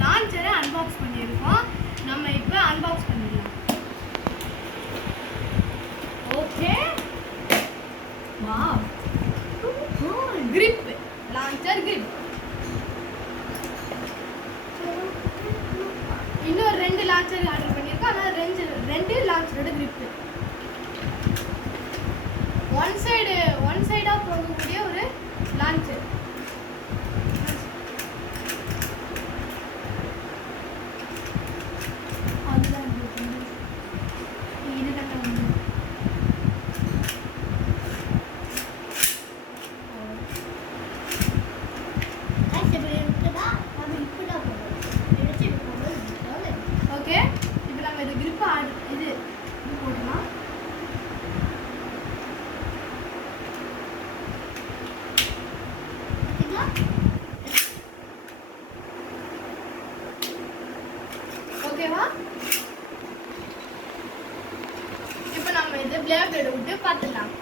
லான்ச்சரை unbox பண்ணியிருக்கோம். நம்ம இப்போ அன்பாக்ஸ் பண்ணிடலாம். Okay, wow, grip, launcher grip. இன்னும் 2 லான்ச்சர் ஆர்டர் பண்ணியிருக்கோம். அதனால் 2 லான்ச்சரோட grip. ஒன் சைடாக போகக்கூடிய ஒரு லான்ச்சர். ஓகே, இப்போ நம்ம இது grip இது போடலாம். ஓகேவா? இப்போ நம்ம இது பிளேட் விட்டு பார்த்துக்கலாம்.